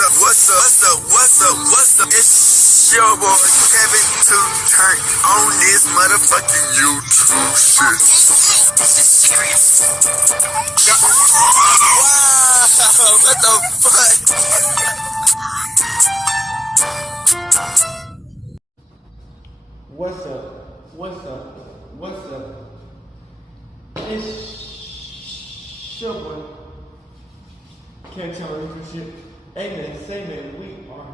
What's up? It's your boy Kevin Tooken on this motherfucking YouTube shit. This is serious. Wow, what the fuck? What's up? It's your boy. Can't tell me this shit. Hey man, say man, we are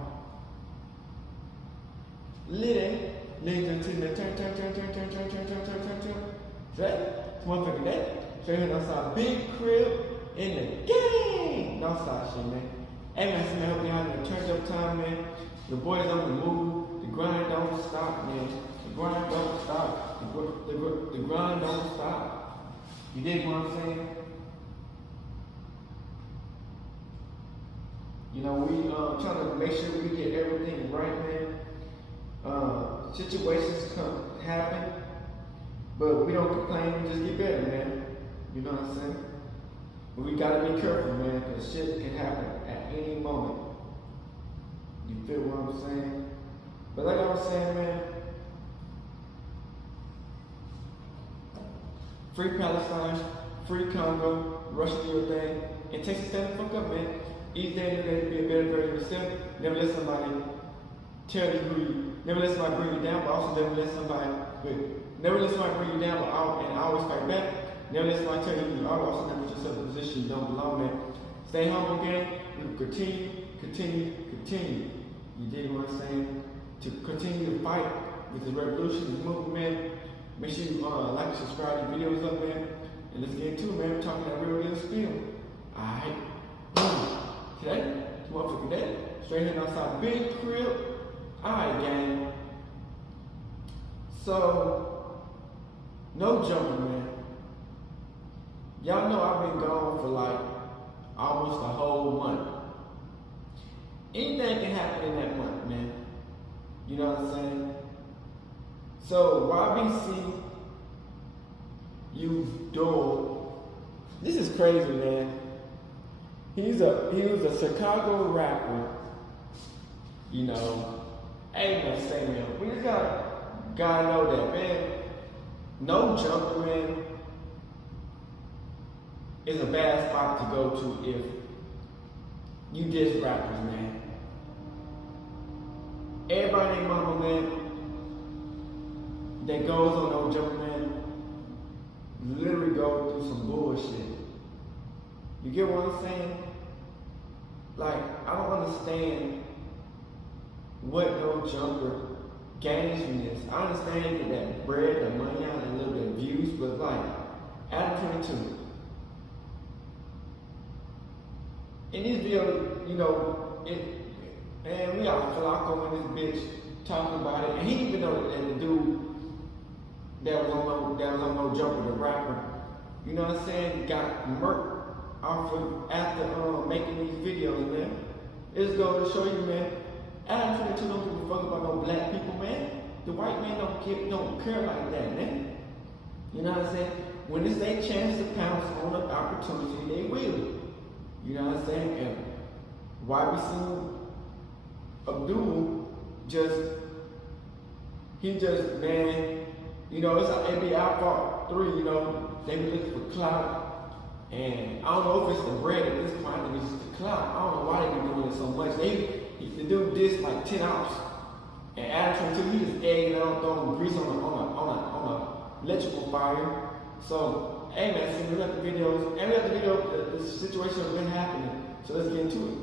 lit to the turn. That motherfucking that. Straight here outside, big crib in the game. Outside shit, man. Hey man, see man, hope you having a turned up time, man. The boys on the move. The grind don't stop, man. The grind don't stop. The grind don't stop. You dig what I'm saying? You know, we trying to make sure we get everything right, man. Situations happen, but we don't complain, we just get better, man. You know what I'm saying? But we gotta be careful, man, because shit can happen at any moment. You feel what I'm saying? But like I was saying, man, free Palestine, free Congo, Russia do your thing, and take a stand the fuck up, man. Each day to be a better version of yourself. Never let somebody tell you who you. Never let somebody bring you down, but also never let somebody bring you down, but always fight back. Never let somebody tell you who you are, but also never put yourself in a position you don't belong, man. Stay humble, gang. We will continue. You dig what I'm saying? To continue to fight with this revolution, this movement, man. Make sure you like and subscribe to videos up, man. And let's get into it, man. We're talking that real deal spiel. Alright. Boom. Today, motherfucking day. Straight here outside, big crib. Alright, gang. So, Nojumper, man. Y'all know I've been gone for like almost a whole month. Anything can happen in that month, man. You know what I'm saying? So, YBC, you dog. This is crazy, man. He was a Chicago rapper, you know. Hey man, say man, we just gotta know that, man. Nojumper, man, is a bad spot to go to if you diss rappers, man. Everybody named mama, man, that goes on Nojumper, man, literally go through some bullshit. You get what I'm saying? Like, I don't understand what Nojumper gains from this. I understand that bread, the money out, and a little bit of views, but like, Adam 22. In this video, you know, man, we got Flacco in this bitch talking about it, and he even know that the dude that was on Nojumper, the rapper, you know what I'm saying, got murked after making these videos, man. It's going to show you, man. Adam 22 don't give a fuck about no black people, man. The white man don't care like that, man. You know what I'm saying? When it's their chance to pounce on an opportunity, they will. You know what I'm saying? And YBC Abdul man, you know, it'd be our fault 3, you know, they be looking for clout. And I don't know if it's the bread at this point, I think it's just the clout. I don't know why they be doing it so much. The dude did like 10 ounce. And Adam 22, he just egging it on, throwing grease on a electrical fire. So, hey man, see, we got the videos, and we got the video, the situation has been happening. So let's get into it.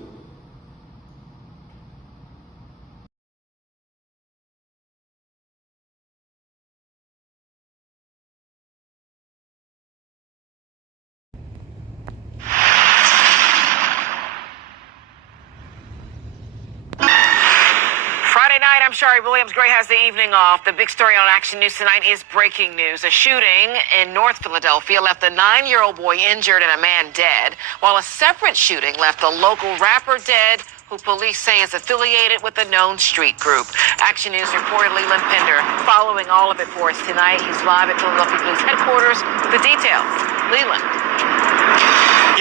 I'm Shari Williams. Gray has the evening off. The big story on Action News tonight is breaking news. A shooting in North Philadelphia left a 9-year-old boy injured and a man dead, while a separate shooting left a local rapper dead who police say is affiliated with a known street group. Action News reporter Leland Pender following all of it for us tonight. He's live at Philadelphia Police headquarters with the details. Leland.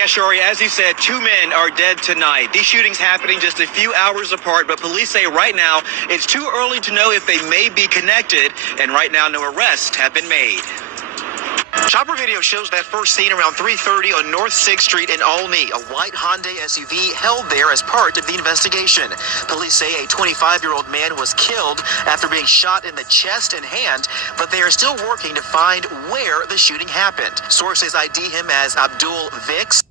Yeah, Shari, as you said, 2 men are dead tonight. These shootings happening just a few hours apart, but police say right now it's too early to know if they may be connected, and right now no arrests have been made. Chopper video shows that first scene around 3:30 on North 6th Street in Olney. A white Hyundai SUV held there as part of the investigation. Police say a 25-year-old man was killed after being shot in the chest and hand, but they are still working to find where the shooting happened. Sources ID him as Abdul Vix,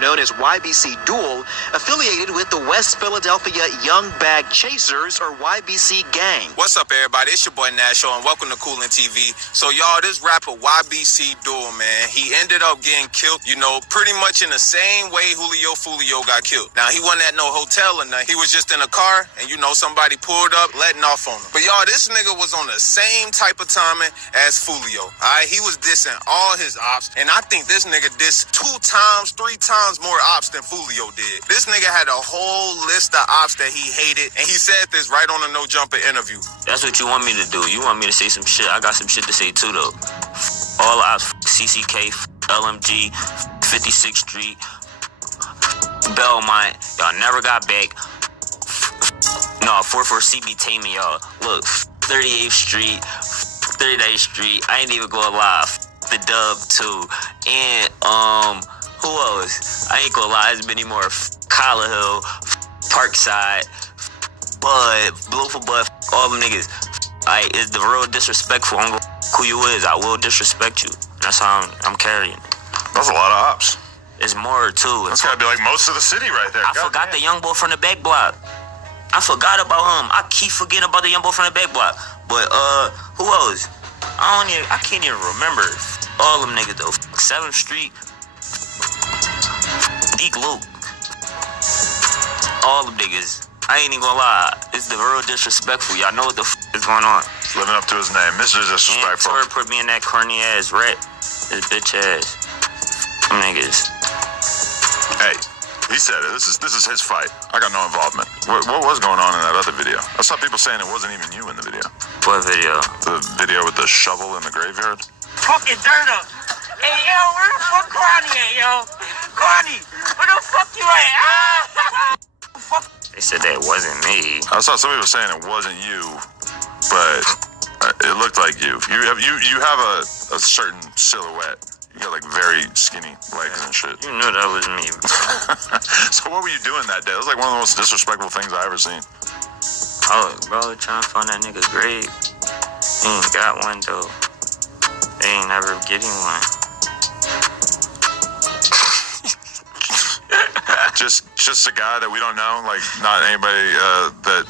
known as YBC Duel, affiliated with the West Philadelphia Young Bag Chasers, or YBC gang. What's up, everybody? It's your boy Nash, and welcome to Coolin TV. So, y'all, this rapper YBC Duel, man, he ended up getting killed, you know, pretty much in the same way Julio got killed. Now, he wasn't at no hotel or nothing. He was just in a car, and, you know, somebody pulled up, letting off on him. But, y'all, this nigga was on the same type of timing as Julio, all right? He was dissing all his ops, and I think this nigga dissed 2 times, 3 times more ops than Julio did. This nigga had a whole list of ops that he hated, and he said this right on the Nojumper interview. That's what you want me to do. You want me to say some shit. I got some shit to say too, though. All ops, CCK, LMG, 56th Street, Belmont, y'all never got back. No, 44 CB taming y'all. Look, 38th Street, 39th Street, I ain't even going live. The Dub too. And, who else? I ain't gonna lie, it's many more. Collar Hill, Parkside, Bud, Blue for Bud, all them niggas. It's the real disrespectful. I'm gonna who you is. I will disrespect you. That's how I'm carrying it. That's a lot of ops. It's more too. That's gotta be like most of the city right there. I forgot the young boy from the back block. I forgot about him. I keep forgetting about the young boy from the back block. But who else? I can't even remember all them niggas though. 7th Street. Deke Luke. All them niggas. I ain't even gonna lie. It's the real disrespectful. Y'all know what the is going on. Living up to his name. Mr. Disrespectful. And put me in that corny ass rat. His bitch ass. Them niggas. Hey, he said it. This is his fight. I got no involvement. What was going on in that other video? I saw people saying it wasn't even you in the video. What video? The video with the shovel in the graveyard? Fucking dirt up. Hey, yo, where the fuck Carney at, yo? Carney, where the fuck you at? Ah! They said that wasn't me. I saw some people saying it wasn't you, but it looked like you. You have a certain silhouette. You got like very skinny legs and shit. You knew that was me. So what were you doing that day? It was like one of the most disrespectful things I ever seen. Oh, bro, trying to find that nigga grave. He ain't got one though. They ain't never getting one. Just a guy that we don't know, like not anybody that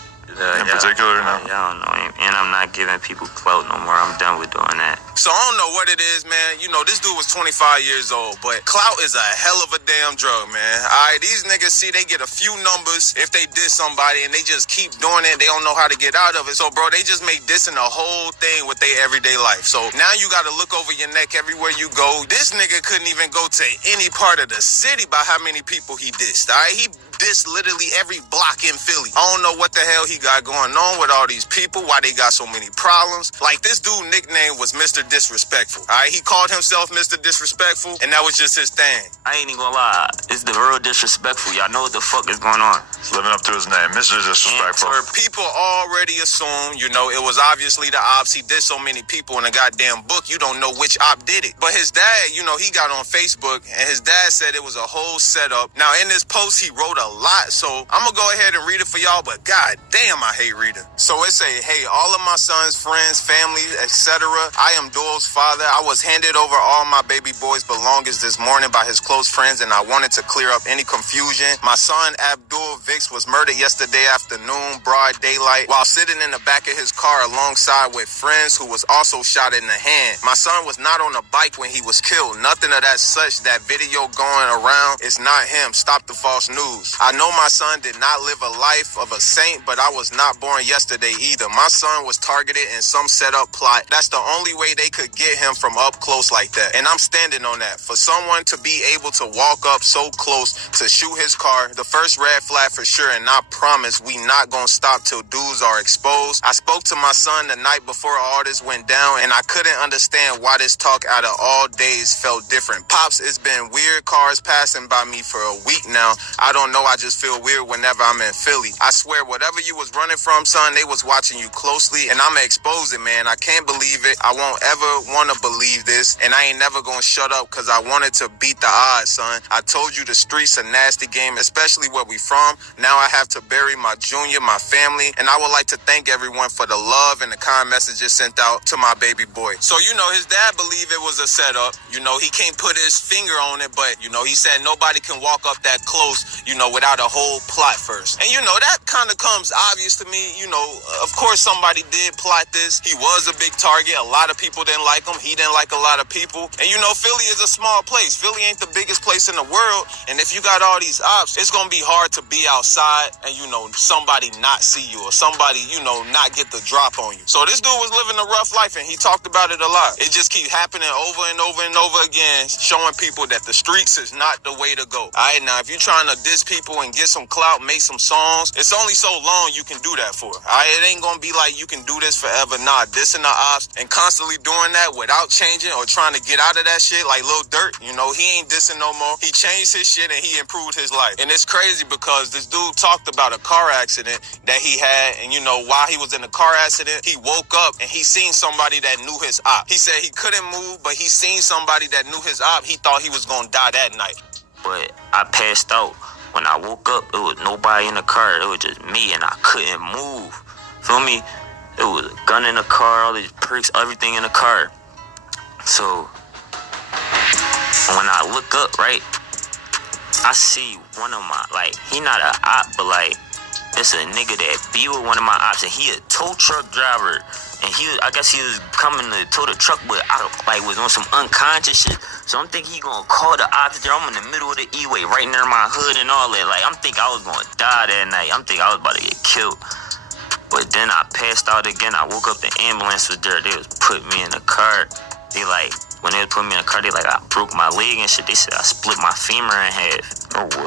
in particular. No. Y'all know him, and I'm not giving people clout no more. I'm done with doing that. So I don't know what it is, man. You know, this dude was 25 years old, but clout is a hell of a damn drug, man. All right, these niggas, see, they get a few numbers if they diss somebody, and they just keep doing it. They don't know how to get out of it. So, bro, they just make dissing a whole thing with their everyday life. So now you got to look over your neck everywhere you go. This nigga couldn't even go to any part of the city by how many people he dissed, all right? He dissed literally every block in Philly. I don't know what the hell he got going on with all these people, why they got so many problems. Like, this dude nickname was Mr. Disrespectful, all right? He called himself Mr. Disrespectful, and that was just his thing. I ain't even gonna lie. It's the real disrespectful. Y'all know what the fuck is going on. He's living up to his name. Mr. Disrespectful. People already assume, you know, it was obviously the ops. He did so many people in a goddamn book, you don't know which op did it. But his dad, you know, he got on Facebook, and his dad said it was a whole setup. Now, in this post, he wrote a lot, so I'm gonna go ahead and read it for y'all, but god damn, I hate reading. So it say, hey, all of my son's friends, family, etc. I am Duel's father. I was handed over all my baby boy's belongings this morning by his close friends, and I wanted to clear up any confusion. My son, Abdul Vix, was murdered yesterday afternoon, broad daylight, while sitting in the back of his car alongside with friends who was also shot in the hand. My son was not on a bike when he was killed. Nothing of that such. That video going around is not him. Stop the false news. I know my son did not live a life of a saint, but I was not born yesterday either. My son was targeted in some setup plot. That's the only way they could get him from up close like that. And I'm standing on that. For someone to be able to walk up so close to shoot his car, the first red flag for sure, and I promise we not gonna stop till dudes are exposed. I spoke to my son the night before all this went down, and I couldn't understand why this talk out of all days felt different. Pops, it's been weird cars passing by me for a week now. I don't know, I just feel weird whenever I'm in Philly. I swear, whatever you was running from, son, they was watching you closely, and I'ma expose it, man. I can't believe it. I won't ever want to believe this, and I ain't never gonna shut up because I wanted to beat the odds, son. I told you the streets a nasty game, especially where we from. Now I have to bury my junior, my family, and I would like to thank everyone for the love and the kind messages sent out to my baby boy. So, you know, his dad believed it was a setup. You know, he can't put his finger on it, but, you know, he said nobody can walk up that close, you know, without a whole plot first. And, you know, that kind of comes obvious to me. You know, of course somebody did plot this. He was a big target. A lot of people didn't like him. He didn't like a lot of people. And, you know, Philly is a small place. Philly ain't the biggest place in the world. And if you got all these ops, it's going to be hard to be outside and, you know, somebody not see you or somebody, you know, not get the drop on you. So this dude was living a rough life and he talked about it a lot. It just keeps happening over and over and over again, showing people that the streets is not the way to go. All right, now, if you're trying to diss people and get some clout, make some songs, it's only so long you can do that for. All right, it ain't going to be like you can do this forever. Nah, dissing the ops and constantly doing that without changing or trying to get out of that shit like Lil Durk, you know, he ain't dissing no more. He changed his shit and he improved his life. And it's crazy because this dude talked about a car accident that he had, and you know, while he was in the car accident, he woke up and he seen somebody that knew his op. He said he couldn't move, but he seen somebody that knew his op. He thought he was gonna die that night. But I passed out. When I woke up, it was nobody in the car. It was just me, and I couldn't move. Feel me? It was a gun in the car, all these perks, everything in the car. So when I look up, right, I see one of my, like, he not an op, but like, it's a nigga that be with one of my ops, and he a tow truck driver. And I guess he was coming to tow the truck, but I was on some unconscious shit. So I'm thinking he gonna call the ops there. I'm in the middle of the E-way, right near my hood and all that. Like, I'm thinking I was gonna die that night. I'm thinking I was about to get killed. But then I passed out again. I woke up, the ambulance was there. They was putting me in the car. They like, when they was putting me in the car, they like, I broke my leg and shit. They said I split my femur in half.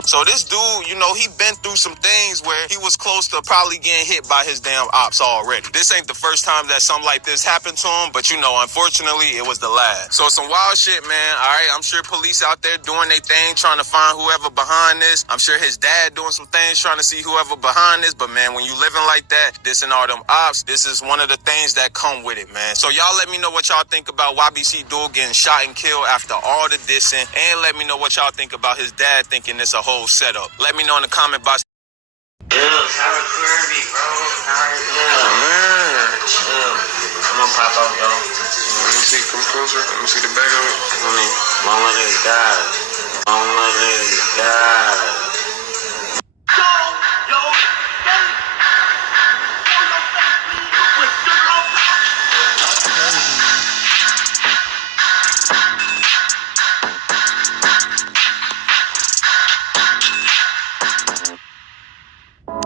So this dude, you know, he been through some things where he was close to probably getting hit by his damn ops already. This ain't the first time that something like this happened to him, but you know, unfortunately, it was the last. So some wild shit, man. All right, I'm sure police out there doing their thing, trying to find whoever behind this. I'm sure his dad doing some things, trying to see whoever behind this. But man, when you living like that, this and all them ops, this is one of the things that come with it, man. So y'all let me know what y'all think about YBC Dude getting shot and killed after all the dissing, and let me know what y'all think about his dad thinking this a whole setup. Let me know in the comment box. Chill, sour Kirby, bro. Chill. I'm gonna pop out, though. Let me see, come closer. Let me see the back of it. Long live God. Long live God.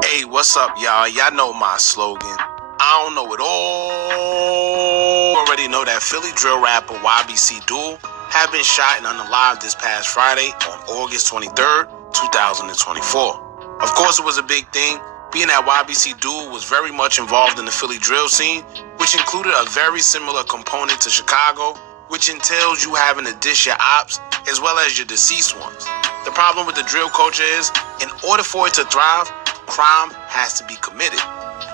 Hey, what's up, y'all? Y'all know my slogan. I don't know it all. Already know that Philly drill rapper YBC Duel had been shot and unalived this past Friday on August 23rd, 2024. Of course, it was a big thing, being that YBC Duel was very much involved in the Philly drill scene, which included a very similar component to Chicago, which entails you having to dish your ops as well as your deceased ones. The problem with the drill culture is, in order for it to thrive, crime has to be committed.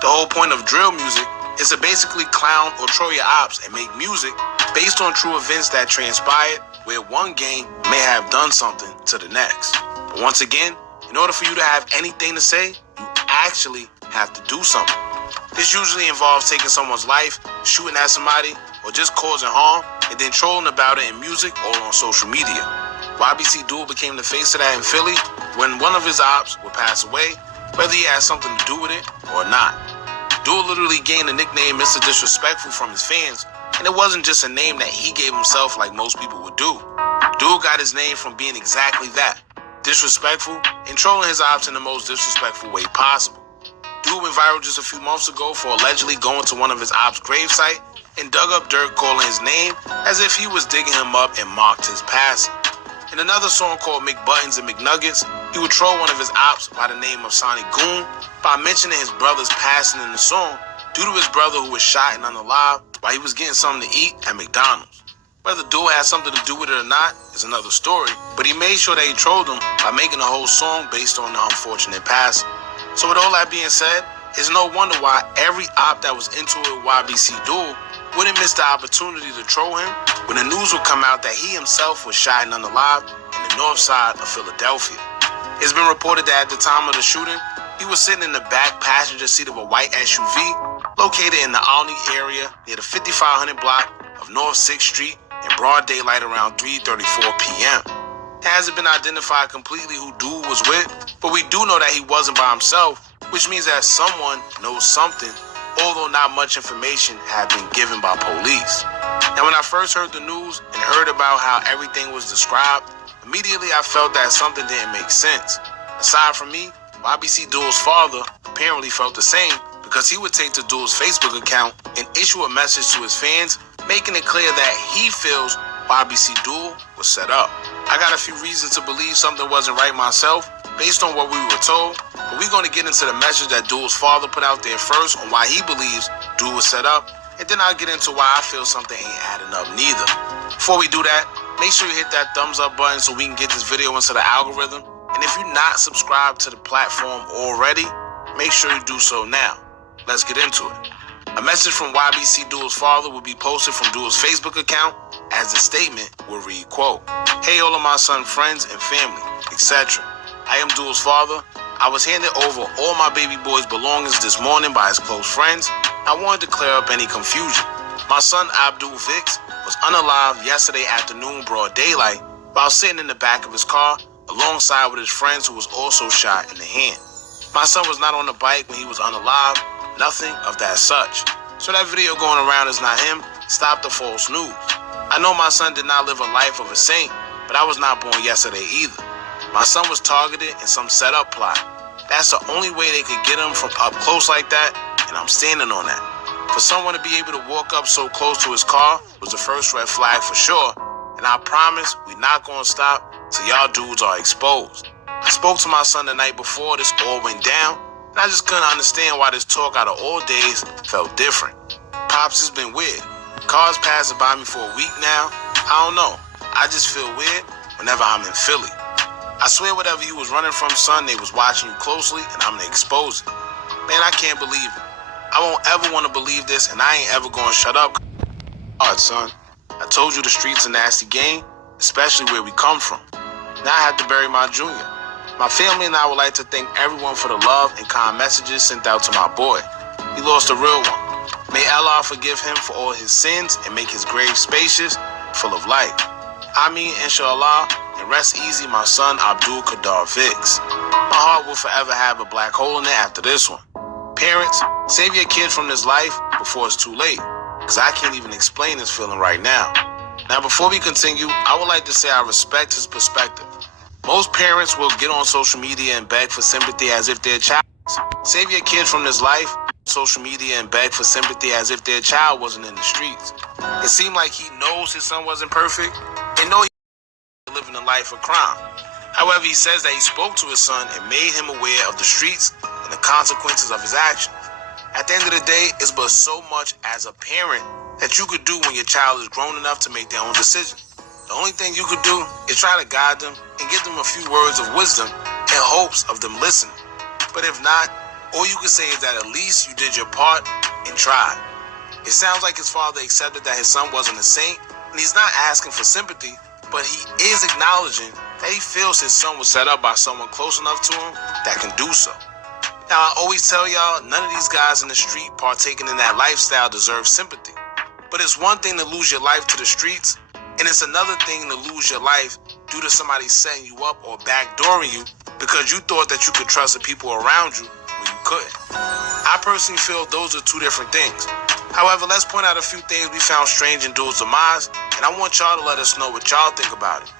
The whole point of drill music is to basically clown or troll your ops and make music based on true events that transpired, where one gang may have done something to the next. But once again, in order for you to have anything to say, you actually have to do something. This usually involves taking someone's life, shooting at somebody, or just causing harm, and then trolling about it in music or on social media. YBC Duel became the face of that in Philly when one of his ops would pass away, whether he had something to do with it or not. Duel literally gained the nickname Mr. Disrespectful from his fans, and it wasn't just a name that he gave himself like most people would do. Duel got his name from being exactly that, disrespectful, and trolling his ops in the most disrespectful way possible. Duel went viral just a few months ago for allegedly going to one of his ops' gravesite and dug up dirt calling his name as if he was digging him up and mocked his passing. In another song called McButtons and McNuggets, he would troll one of his ops by the name of Sonny Goon by mentioning his brother's passing in the song due to his brother who was shot and unalive while he was getting something to eat at McDonald's. Whether Dude had something to do with it or not is another story, but he made sure that he trolled him by making a whole song based on the unfortunate passing. So with all that being said, it's no wonder why every op that was into it with YBC Dude wouldn't miss the opportunity to troll him when the news would come out that he himself was shot and unalive in the north side of Philadelphia. It's been reported that at the time of the shooting, he was sitting in the back passenger seat of a white SUV located in the Olney area near the 5500 block of North 6th Street in broad daylight around 3:34 p.m. It hasn't been identified completely who Dude was with, but we do know that he wasn't by himself, which means that someone knows something, although not much information had been given by police. Now, when I first heard the news and heard about how everything was described, immediately I felt that something didn't make sense. Aside from me, YBC Dude's father apparently felt the same because he would take to Dude's Facebook account and issue a message to his fans, making it clear that he feels YBC Dude was set up. I got a few reasons to believe something wasn't right myself based on what we were told, but we're going to get into the message that Dude's father put out there first on why he believes Dude was set up, and then I'll get into why I feel something ain't adding up neither. Before we do that, make sure you hit that thumbs up button so we can get this video into the algorithm, and if you're not subscribed to the platform already, make sure you do so now. Let's get into it. A message from YBC Dude's father will be posted from Dude's Facebook account as the statement will read, quote, "Hey all of my son friends and family, etc. I am Dude's father. I was handed over all my baby boy's belongings this morning by his close friends. I wanted to clear up any confusion. My son Abdul Vix was unalive yesterday afternoon broad daylight while sitting in the back of his car alongside with his friends who was also shot in the hand. My son was not on the bike when he was unalive, nothing of that such. So that video going around is not him. Stop the false news. I know my son did not live a life of a saint, but I was not born yesterday either. My son was targeted in some setup plot. That's the only way they could get him from up close like that, and I'm standing on that. For someone to be able to walk up so close to his car was the first red flag for sure, and I promise we're not gonna stop till y'all dudes are exposed. I spoke to my son the night before this all went down, and I just couldn't understand why this talk out of all days felt different. Pops has been weird. Cars passing by me for a week now. I don't know. I just feel weird whenever I'm in Philly. I swear whatever you was running from, son, they was watching you closely, and I'm gonna expose it. Man, I can't believe it. I won't ever want to believe this, and I ain't ever gonna shut up. Alright, son. I told you the streets a nasty game, especially where we come from. Now I have to bury my junior. My family and I would like to thank everyone for the love and kind messages sent out to my boy. He lost a real one. May Allah forgive him for all his sins and make his grave spacious, full of light. Ameen, inshallah, and rest easy, my son Abdul Qadar Vix. My heart will forever have a black hole in it after this one. Parents, save your kids from this life before it's too late, because I can't even explain this feeling right now. Now, before we continue, I would like to say I respect his perspective. Most parents will get on social media and beg for sympathy as if their child. Save your kids from this life, social media, and beg for sympathy as if their child wasn't in the streets. It seemed like he knows his son wasn't perfect and know he was living a life of crime. However, he says that he spoke to his son and made him aware of the streets and the consequences of his actions. At the end of the day, it's but so much as a parent that you could do when your child is grown enough to make their own decisions. The only thing you could do is try to guide them and give them a few words of wisdom in hopes of them listening. But if not, all you can say is that at least you did your part and tried. It sounds like his father accepted that his son wasn't a saint, and he's not asking for sympathy, but he is acknowledging that he feels his son was set up by someone close enough to him that can do so. Now, I always tell y'all, none of these guys in the street partaking in that lifestyle deserve sympathy. But it's one thing to lose your life to the streets, and it's another thing to lose your life due to somebody setting you up or backdooring you because you thought that you could trust the people around you when you couldn't. I personally feel those are two different things. However, let's point out a few things we found strange in Dude's demise, and I want y'all to let us know what y'all think about it.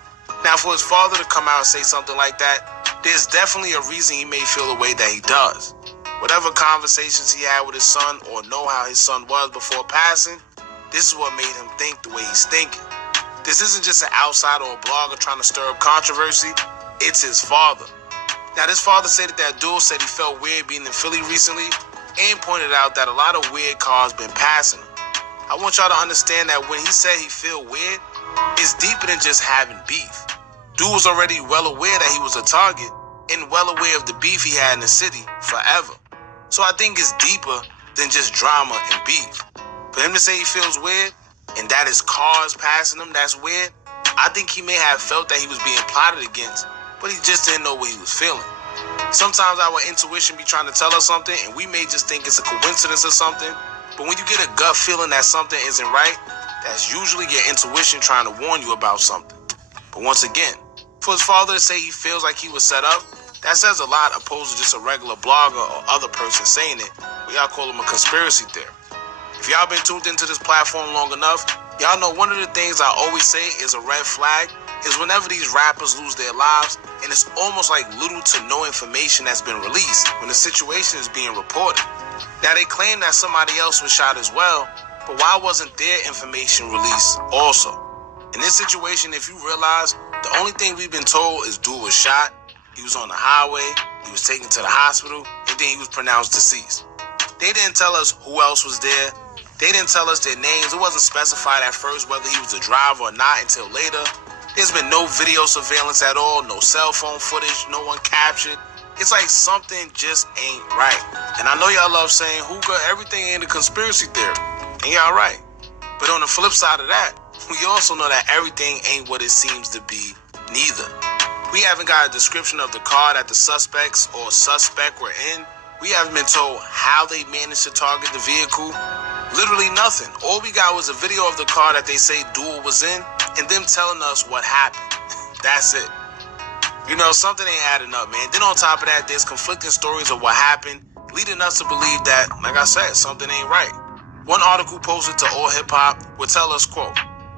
Now, for his father to come out and say something like that, there's definitely a reason he may feel the way that he does. Whatever conversations he had with his son or know how his son was before passing, This is what made him think the way he's thinking. This isn't just an outsider or a blogger trying to stir up controversy. It's his father. Now, this father said that dude said he felt weird being in Philly recently and pointed out that a lot of weird cars been passing him. I want y'all to understand that when he said he feel weird, it's deeper than just having beef. Dude was already well aware that he was a target and well aware of the beef he had in the city forever. So I think it's deeper than just drama and beef. For him to say he feels weird and that his cars passing him, that's weird. I think he may have felt that he was being plotted against, but he just didn't know what he was feeling. Sometimes our intuition be trying to tell us something and we may just think it's a coincidence or something, but when you get a gut feeling that something isn't right, that's usually your intuition trying to warn you about something. But once again, for his father to say he feels like he was set up, that says a lot opposed to just a regular blogger or other person saying it. We all call him a conspiracy theory. If y'all been tuned into this platform long enough, y'all know one of the things I always say is a red flag is whenever these rappers lose their lives and it's almost like little to no information that's been released when the situation is being reported. Now they claim that somebody else was shot as well, but why wasn't their information released also? In this situation, if you realize, the only thing we've been told is dude was shot, he was on the highway, he was taken to the hospital, and then he was pronounced deceased. They didn't tell us who else was there. They didn't tell us their names. It wasn't specified at first whether he was a driver or not until later. There's been no video surveillance at all, no cell phone footage, no one captured. It's like something just ain't right. And I know y'all love saying, hookah, everything ain't a conspiracy theory. And y'all right. But on the flip side of that, we also know that everything ain't what it seems to be neither. We haven't got a description of the car that the suspects or suspect were in. We haven't been told how they managed to target the vehicle. Literally nothing. All we got was a video of the car that they say Duel was in and them telling us what happened. That's it. You know, something ain't adding up, man. Then on top of that, there's conflicting stories of what happened, leading us to believe that, like I said, something ain't right. One article posted to All Hip Hop would tell us, quote,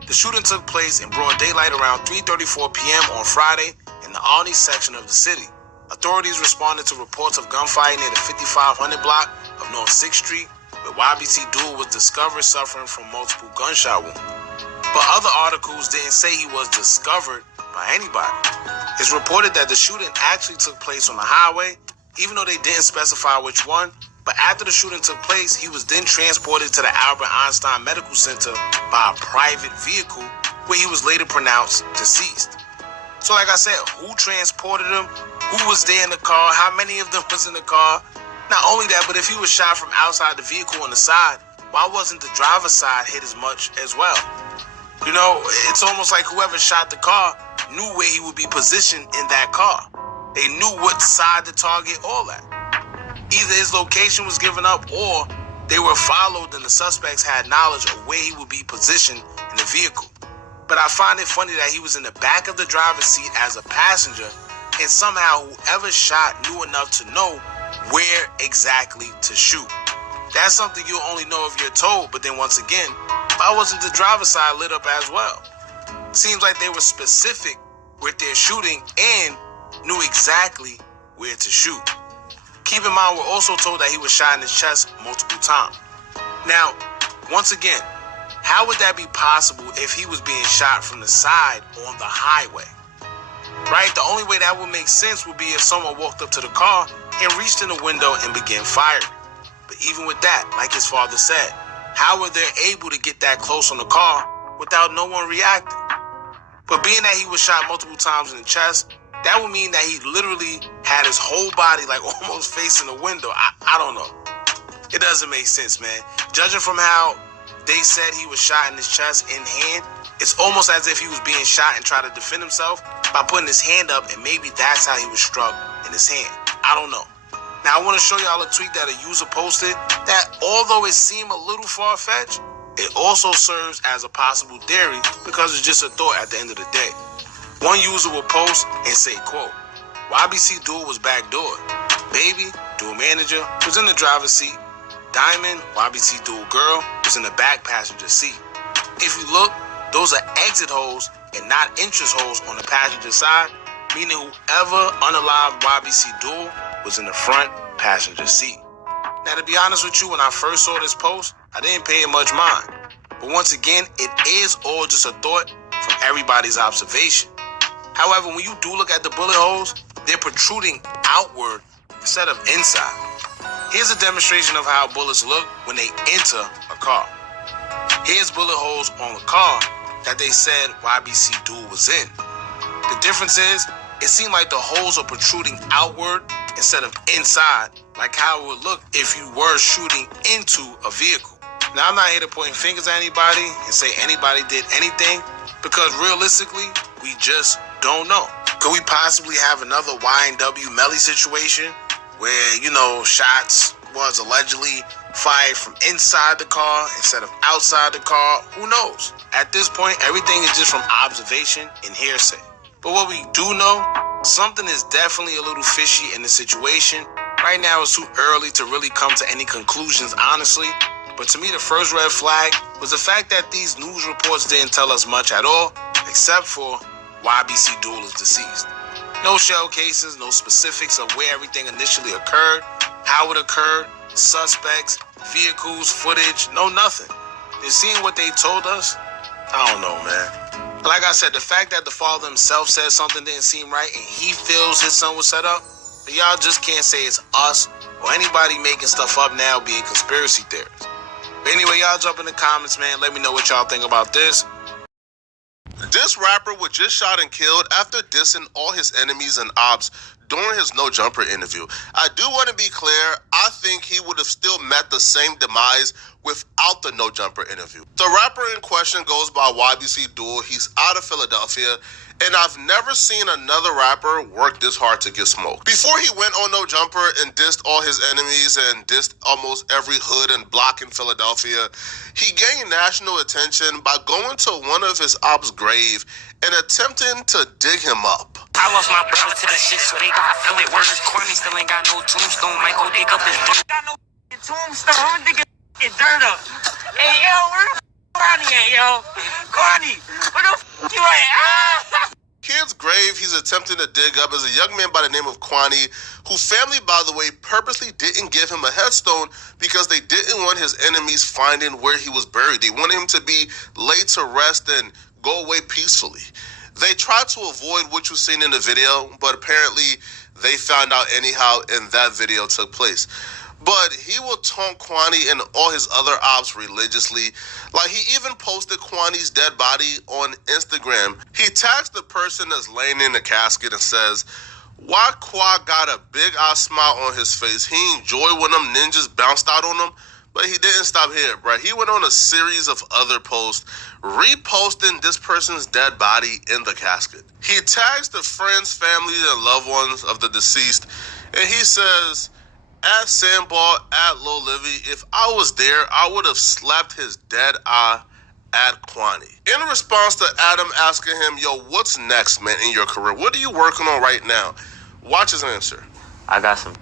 the shooting took place in broad daylight around 3:34 p.m. on Friday in the Arnie section of the city. Authorities responded to reports of gunfire near the 5500 block of North 6th Street, where YBC Duel was discovered suffering from multiple gunshot wounds. But other articles didn't say he was discovered by anybody. It's reported that the shooting actually took place on the highway, even though they didn't specify which one. But after the shooting took place, he was then transported to the Albert Einstein Medical Center by a private vehicle, where he was later pronounced deceased. So like I said, who transported him? Who was there in the car? How many of them was in the car? Not only that, but if he was shot from outside the vehicle on the side, why wasn't the driver's side hit as much as well? You know, it's almost like whoever shot the car knew where he would be positioned in that car. They knew what side to target, all that. Either his location was given up or they were followed and the suspects had knowledge of where he would be positioned in the vehicle. But I find it funny that he was in the back of the driver's seat as a passenger and somehow whoever shot knew enough to know where exactly to shoot. That's something you'll only know if you're told, but then once again, why wasn't the driver's side lit up as well? Seems like they were specific with their shooting and knew exactly where to shoot. Keep in mind, we're also told that he was shot in his chest multiple times. Now, once again, how would that be possible if he was being shot from the side on the highway? Right? The only way that would make sense would be if someone walked up to the car and reached in the window and began firing. But even with that, like his father said, how were they able to get that close on the car without no one reacting? But being that he was shot multiple times in the chest, that would mean that he literally had his whole body like almost facing the window. I don't know. It doesn't make sense, man. Judging from how they said he was shot in his chest in hand, it's almost as if he was being shot and tried to defend himself by putting his hand up, and maybe that's how he was struck in his hand. I don't know. Now, I want to show y'all a tweet that a user posted that, although it seemed a little far-fetched, it also serves as a possible theory because it's just a thought at the end of the day. One user will post and say, quote, YBC Duel was backdoored. Baby, Duel manager, was in the driver's seat. Diamond, YBC Duel girl, was in the back passenger seat. If you look, those are exit holes and not entrance holes on the passenger side, meaning whoever unalived YBC Duel was in the front passenger seat. Now, to be honest with you, when I first saw this post, I didn't pay it much mind. But once again, it is all just a thought from everybody's observation. However, when you do look at the bullet holes, they're protruding outward instead of inside. Here's a demonstration of how bullets look when they enter a car. Here's bullet holes on the car that they said YBC Duel was in. The difference is, it seemed like the holes are protruding outward instead of inside, like how it would look if you were shooting into a vehicle. Now, I'm not here to point fingers at anybody and say anybody did anything, because realistically, we just don't know. Could we possibly have another Y&W Melly situation where, shots was allegedly fired from inside the car instead of outside the car? Who knows? At this point, everything is just from observation and hearsay. But what we do know, something is definitely a little fishy in the situation. Right now, it's too early to really come to any conclusions, honestly. But to me, the first red flag was the fact that these news reports didn't tell us much at all, except for YBC Duel is deceased. No shell cases, no specifics of where everything initially occurred, how it occurred, suspects, vehicles, footage, no nothing. And seeing what they told us, I don't know, man. Like I said, the fact that the father himself said something didn't seem right and he feels his son was set up, y'all just can't say it's us or anybody making stuff up now being conspiracy theorists. But anyway, y'all jump in the comments, man. Let me know what y'all think about this. This rapper was just shot and killed after dissing all his enemies and Opps during his Nojumper interview. I do want to be clear, I think he would have still met the same demise without the Nojumper interview. The rapper in question goes by YBC Duel. He's out of Philadelphia, and I've never seen another rapper work this hard to get smoked. Before he went on Nojumper and dissed all his enemies and dissed almost every hood and block in Philadelphia, he gained national attention by going to one of his Opps' grave and attempting to dig him up. I lost my brother to the shit, so they got fill it worse. Kwame still ain't got no tombstone. Might go dig up his dirt. Got no tombstone. I'm digging dirt up. Hey, yo, where the Kwame at, yo? Kwame, where the you at? Ah! Kid's grave he's attempting to dig up is a young man by the name of Kwani, whose family, by the way, purposely didn't give him a headstone because they didn't want his enemies finding where he was buried. They wanted him to be laid to rest and go away peacefully. They tried to avoid what you've seen in the video, but apparently they found out anyhow, and that video took place. But he will taunt Kwani and all his other Opps religiously. Like, he even posted Kwani's dead body on Instagram. He tags the person that's laying in the casket and says, "Why Kwa got a big-ass smile on his face? He enjoyed when them ninjas bounced out on him." But he didn't stop here, bro. He went on a series of other posts, reposting this person's dead body in the casket. He tags the friends, family, and loved ones of the deceased, and he says, "At Sandball, at Lil Livy, if I was there, I would have slapped his dead eye at Kwani." In response to Adam asking him, "Yo, what's next, man, in your career? What are you working on right now?" Watch his answer. I got some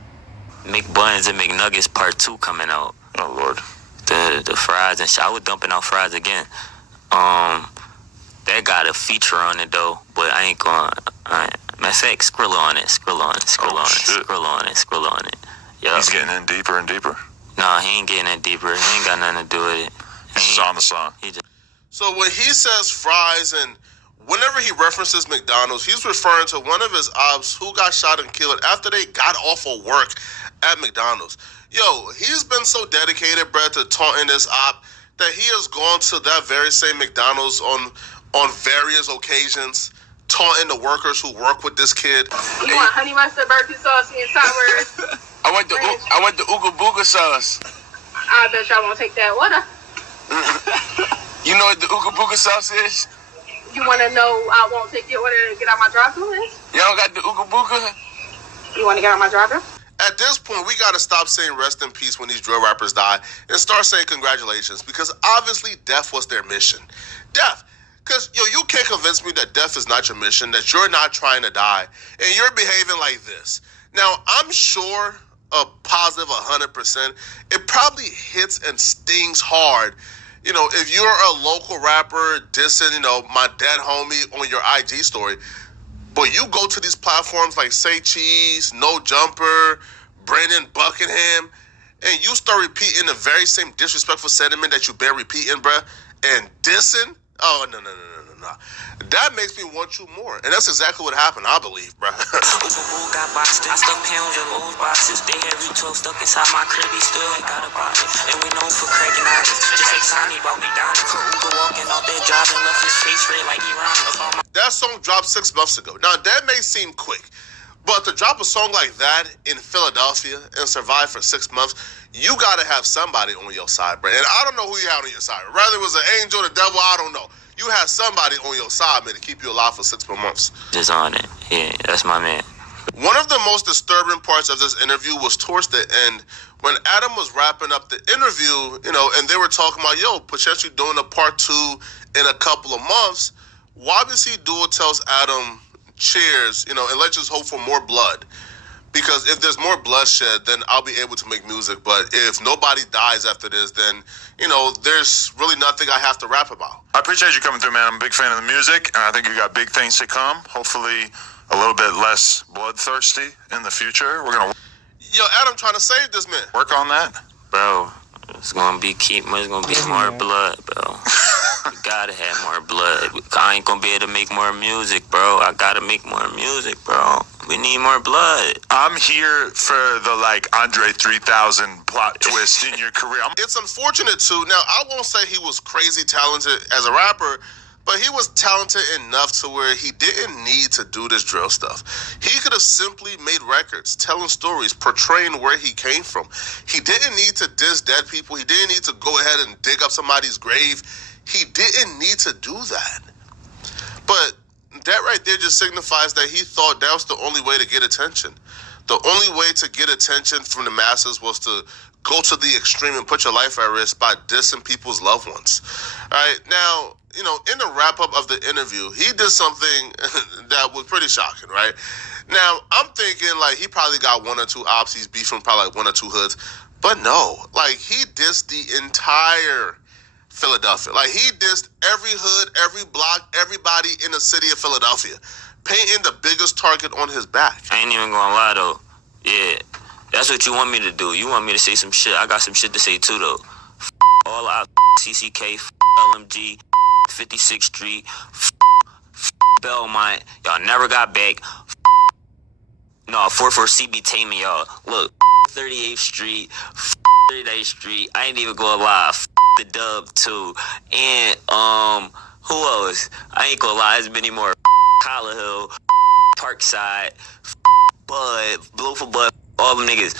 McBuns and McNuggets Part 2 coming out. Oh, Lord. The fries and shit. I was dumping out fries again. That got a feature on it, though, but I ain't going to... Matter of fact, Skrilla on it. Yep. He's getting in deeper and deeper. Nah, he ain't getting in deeper. He ain't got nothing to do with it. He's on the song. So when he says fries and whenever he references McDonald's, he's referring to one of his Opps who got shot and killed after they got off of work at McDonald's. Yo, he's been so dedicated, bro, to taunting this Opp that he has gone to that very same McDonald's on various occasions, taunting the workers who work with this kid. You want honey mustard, barbecue sauce, and sour? I want the Ooga Booga sauce. I bet y'all won't take that. What You know what the Ooga Booga sauce is? you want to know? I won't take your order to get out my drive-thru list. Y'all got the Ooga Booga? You want to get out my drive-thru? At this point, we gotta stop saying rest in peace when these drill rappers die and start saying congratulations, because obviously death was their mission. Death. Because, you can't convince me that death is not your mission, that you're not trying to die, and you're behaving like this. Now, I'm sure a positive 100%, it probably hits and stings hard. If you're a local rapper dissing, my dead homie on your IG story, but you go to these platforms like Say Cheese, Nojumper, Brandon Buckingham, and you start repeating the very same disrespectful sentiment that you've been repeating, bruh, and dissing. Oh, no. That makes me want you more. And that's exactly what happened, I believe, bro. Got boxed. I stuck pounds in those boxes. They every 12 stuck inside my crib. He still ain't got a box. And we known for cracking eyes. Just like Sonny brought me down. Uber walking off that job and left his face red like he rhymed. That song dropped 6 months ago. Now, that may seem quick, but to drop a song like that in Philadelphia and survive for 6 months, you got to have somebody on your side, bro. And I don't know who you had on your side. Whether it was an angel or the devil, I don't know. You had somebody on your side, man, to keep you alive for 6 more months. Just on it. Yeah, that's my man. One of the most disturbing parts of this interview was towards the end when Adam was wrapping up the interview, and they were talking about, potentially doing a part 2 in a couple of months. YBC Duel tells Adam, cheers, and let's just hope for more blood. Because if there's more bloodshed, then I'll be able to make music. But if nobody dies after this, then, there's really nothing I have to rap about. I appreciate you coming through, man. I'm a big fan of the music, and I think you got big things to come. Hopefully a little bit less bloodthirsty in the future. We're going to... Yo, Adam trying to save this man. Work on that. Bro, it's gonna be more blood, bro. We gotta have more blood. I ain't gonna be able to make more music, bro. I gotta make more music, bro. We need more blood. I'm here for the, Andre 3000 plot twist in your career. It's unfortunate, too. Now, I won't say he was crazy talented as a rapper, but he was talented enough to where he didn't need to do this drill stuff. He could have simply made records, telling stories, portraying where he came from. He didn't need to diss dead people. He didn't need to go ahead and dig up somebody's grave. He didn't need to do that. But that right there just signifies that he thought that was the only way to get attention. The only way to get attention from the masses was to go to the extreme and put your life at risk by dissing people's loved ones. All right, now, in the wrap-up of the interview, he did something that was pretty shocking, right? Now, I'm thinking, he probably got 1 or 2 ops. He's beefing probably 1 or 2 hoods. But no, he dissed the entire Philadelphia. He dissed every hood, every block, everybody in the city of Philadelphia, painting the biggest target on his back. I ain't even gonna lie, though. Yeah, that's what you want me to do. You want me to say some shit. I got some shit to say, too, though. All out CCK, LMG, 56th Street, Belmont. Y'all never got back. No, 44 CB taming y'all. Look, 38th Street, 39th Street. I ain't even gonna lie. The Dub, too. And, who else? I ain't gonna lie. There's many more. Collar Hill, Parkside, Bud, Blue for Bud. All them niggas.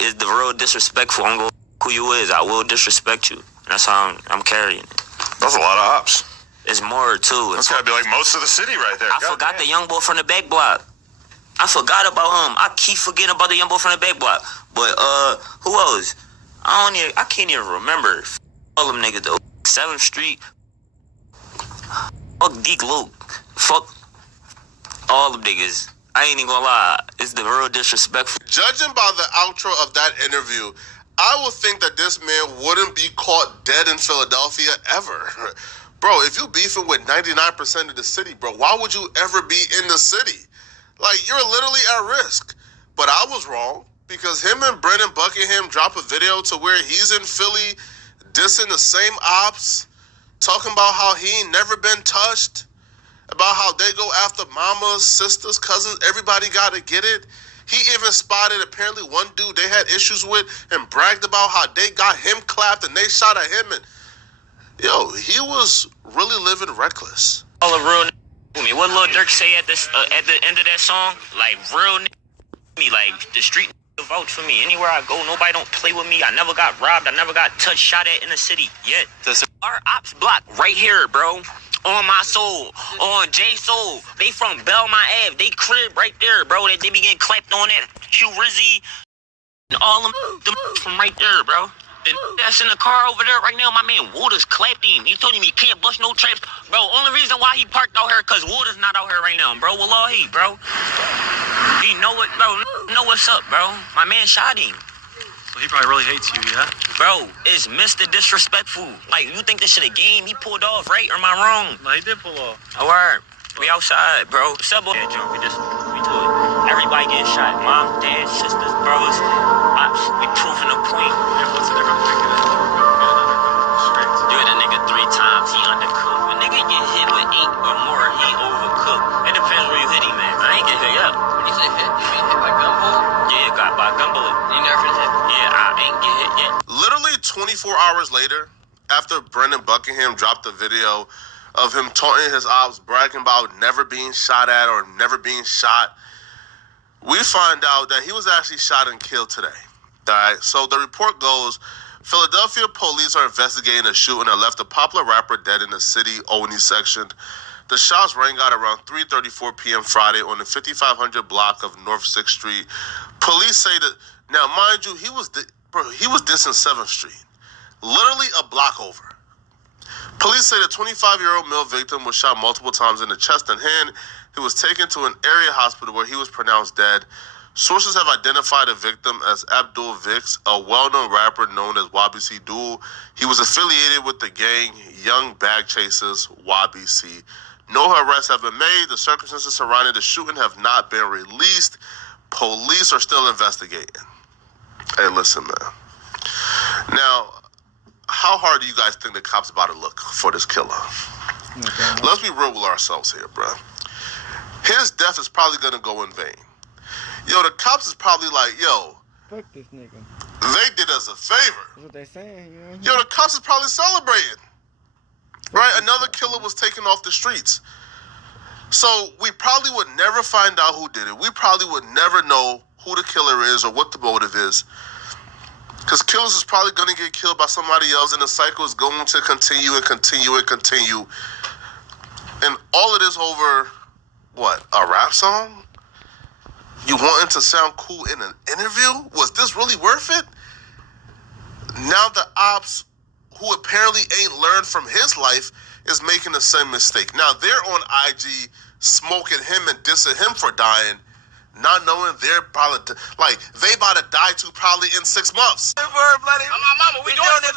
Is the real disrespectful. I'm gonna who you is. I will disrespect you. That's how I'm carrying it. That's a lot of ops. It's more, too. That's gotta be most of the city right there. I forgot the young boy from the back block. I forgot about him. I keep forgetting about the young boy from the back block. But, who else? I can't even remember. All them niggas, though. 7th Street. Fuck Geek Luke. Fuck all them niggas. I ain't even gonna lie. It's the real disrespectful. Judging by the outro of that interview, I would think that this man wouldn't be caught dead in Philadelphia ever. Bro, if you beefing with 99% of the city, bro, why would you ever be in the city? You're literally at risk. But I was wrong, because him and Brennan Buckingham drop a video to where he's in Philly dissing the same ops, talking about how he ain't never been touched, about how they go after mamas, sisters, cousins, everybody got to get it. He even spotted apparently one dude they had issues with and bragged about how they got him clapped and they shot at him. And, he was really living reckless. All the real me. What Lil Durk say at the end of that song? Real me, the street vouch for me. Anywhere I go, nobody don't play with me. I never got robbed. I never got touched, shot at in the city yet. Our ops block right here, bro. On my soul, on J Soul. They from Belmont Ave. They crib right there, bro. They be getting clapped on that Q Rizzy and all them from right there, bro. That's in the car over there right now. My man Waters clapped him. He told him he can't bust no traps. Bro, only reason why he parked out here because Waters not out here right now, bro. Wallahi, bro. He know it, bro. Know what's up, bro. My man shot him. So he probably really hates you, yeah? Bro, it's Mr. Disrespectful. You think this shit a game? He pulled off, right? Or am I wrong? No, he did pull off. Oh, word. We outside, bro. Yeah, John, we do it. Everybody getting shot. Mom, dad, sisters, brothers. Ops, we proving a point. Yeah, what's the difference between getting another gun and another gun straight? You hit a nigga 3 times. by gun bullet. You never been hit? Yeah, I ain't get hit yet. Literally 24 hours later, after Brendan Buckingham dropped the video of him taunting his ops, bragging about never being shot at or never being shot, we find out that he was actually shot and killed today. All right, so the report goes, Philadelphia police are investigating a shooting that left a popular rapper dead in the city Olney section. The shots rang out around 3:34 p.m. Friday on the 5500 block of North 6th Street. Police say that, now mind you, he was dissing 7th Street, literally a block over. Police say the 25-year-old male victim was shot multiple times in the chest and hand. He was taken to an area hospital where he was pronounced dead. Sources have identified the victim as Abdul Vix, a well-known rapper known as YBC Duel. He was affiliated with the gang Young Bag Chasers, YBC. No arrests have been made. The circumstances surrounding the shooting have not been released. Police are still investigating. Hey, listen, man. Now, how hard do you guys think the cops about to look for this killer? Let's be real with ourselves here, bro. His death is probably going to go in vain. Yo, the cops is probably like, yo, fuck this nigga. They did us a favor. That's what they saying, you know? Yo, the cops is probably celebrating. Right? Another killer was taken off the streets. So we probably would never find out who did it. We probably would never know who the killer is or what the motive is. Because killers is probably going to get killed by somebody else, and the cycle is going to continue and continue and continue. And all of this over, what, a rap song? You wanting to sound cool in an interview? Was this really worth it? Now the ops, who apparently ain't learned from his life, is making the same mistake. Now they're on IG smoking him and dissing him for dying, not knowing they're probably, like, they about to die too probably in 6 months. Mama, we doing it.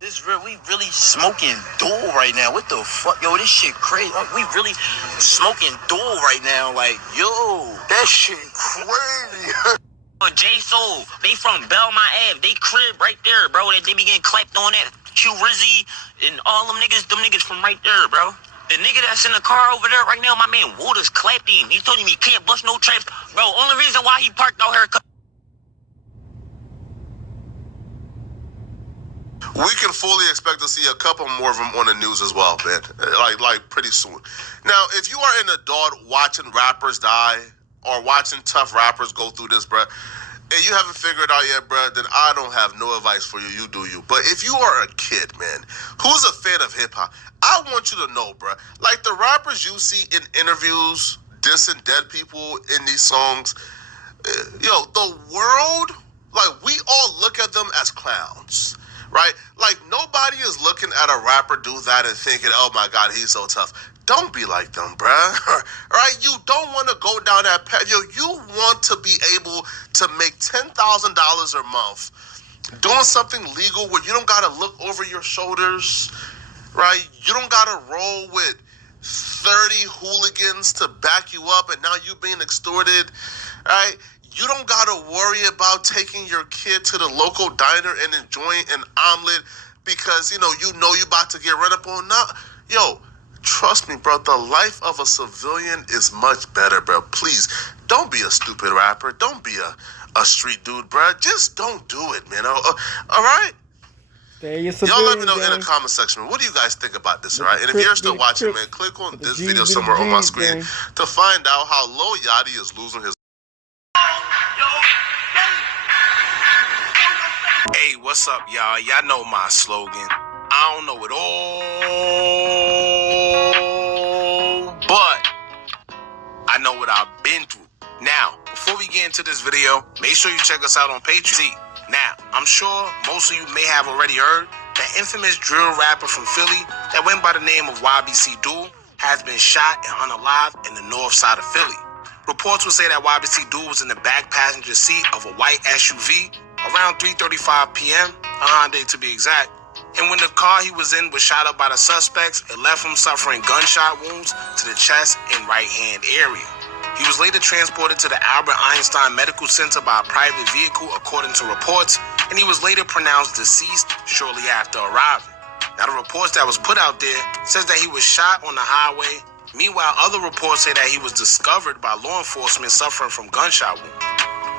This real, we really smoking duel right now. What the fuck? Yo, this shit crazy. We really smoking duel right now. Like, yo, that shit crazy. J Soul, they from Belmont Ave. They crib right there, bro. They be getting clapped on that. Q Rizzy and all them niggas from right there, bro. The nigga that's in the car over there right now, my man Waters clapped him. He told him he can't bust no traps. Bro, only reason why he parked out here. We can fully expect to see a couple more of them on the news as well, man. Like pretty soon. Now, if you are an adult watching rappers die or watching tough rappers go through this, bruh, and you haven't figured out yet, bruh, then I don't have no advice for you. You do you. But if you are a kid, man, who's a fan of hip-hop, I want you to know, bruh, like the rappers you see in interviews dissing dead people in these songs, yo, the world, like, we all look at them as clowns. Right? Like, nobody is looking at a rapper do that and thinking, oh my God, he's so tough. Don't be like them, bruh. Right? You don't want to go down that path. Yo, you want to be able to make $10,000 a month doing something legal where you don't got to look over your shoulders, right? You don't got to roll with 30 hooligans to back you up and now you being extorted, right? You don't got to worry about taking your kid to the local diner and enjoying an omelet because, you know you about to get run up on. Now, yo, trust me, bro, the life of a civilian is much better, bro. Please, don't be a stupid rapper. Don't be a street dude, bro. Just don't do it, man. All right? Y'all let me know in the comment section. What do you guys think about this, all right? And if you're still watching, man, click on this video somewhere on my screen to find out how Lil Yachty is losing his... Hey, what's up, y'all? Y'all know my slogan. I don't know it all, but I know what I've been through. Now, before we get into this video, make sure you check us out on Patreon. Now, I'm sure most of you may have already heard that infamous drill rapper from Philly that went by the name of YBC Duel has been shot and unalive in the north side of Philly. Reports will say that YBC Duel was in the back passenger seat of a white SUV around 3:35 p.m., a Hyundai to be exact. And when the car he was in was shot up by the suspects, it left him suffering gunshot wounds to the chest and right hand area. He was later transported to the Albert Einstein Medical Center by a private vehicle, according to reports, and he was later pronounced deceased shortly after arriving. Now, the reports that was put out there says that he was shot on the highway. Meanwhile, other reports say that he was discovered by law enforcement suffering from gunshot wounds.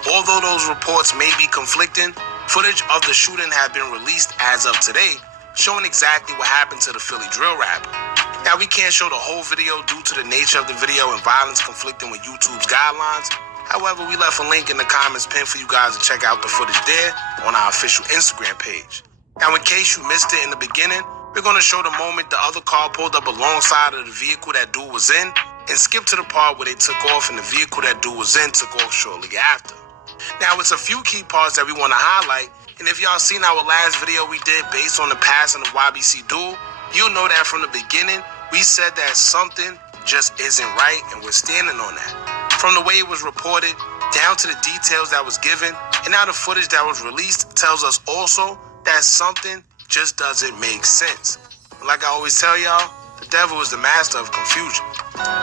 Although those reports may be conflicting, footage of the shooting had been released as of today, showing exactly what happened to the Philly drill rapper. Now, we can't show the whole video due to the nature of the video and violence conflicting with YouTube's guidelines. However, we left a link in the comments pinned for you guys to check out the footage there on our official Instagram page. Now, in case you missed it in the beginning, we're going to show the moment the other car pulled up alongside of the vehicle that dude was in and skip to the part where they took off and the vehicle that dude was in took off shortly after. Now, it's a few key parts that we want to highlight, and if y'all seen our last video we did based on the passing of YBC Duel, you'll know that from the beginning, we said that something just isn't right, and we're standing on that. From the way it was reported, down to the details that was given, and now the footage that was released tells us also that something just doesn't make sense. Like I always tell y'all, the devil is the master of confusion.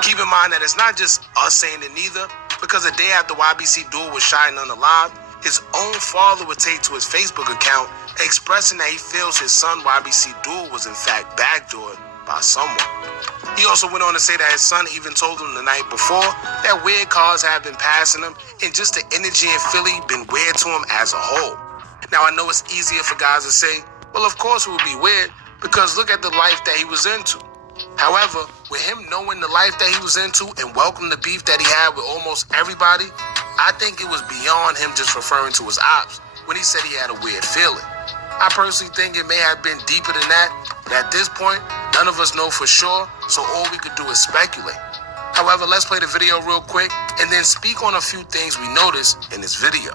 Keep in mind that it's not just us saying it neither, because a day after YBC Duel was shot and unalived, his own father would take to his Facebook account expressing that he feels his son YBC Duel was in fact backdoored by someone. He also went on to say that his son even told him the night before that weird cars have been passing him and just the energy in Philly been weird to him as a whole. Now, I know it's easier for guys to say, well, of course it would be weird because look at the life that he was into. However, with him knowing the life that he was into and welcoming the beef that he had with almost everybody, I think it was beyond him just referring to his ops when he said he had a weird feeling. I personally think it may have been deeper than that, but at this point, none of us know for sure, so all we could do is speculate. However, let's play the video real quick and then speak on a few things we noticed in this video.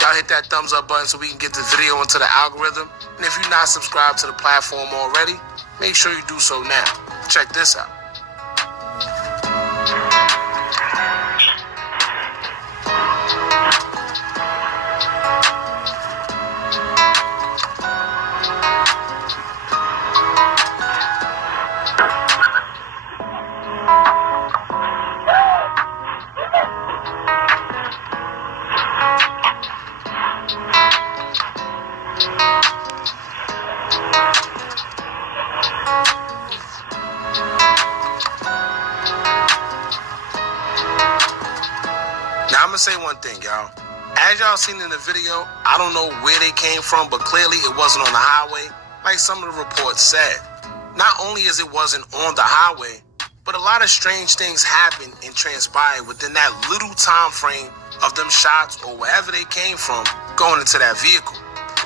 Y'all hit that thumbs up button so we can get the video into the algorithm, and if you're not subscribed to the platform already, make sure you do so now. Check this out. Now, I'm going to say one thing, y'all. As y'all seen in the video, I don't know where they came from, but clearly it wasn't on the highway, like some of the reports said. Not only is it wasn't on the highway, but a lot of strange things happened and transpired within that little time frame of them shots or wherever they came from going into that vehicle.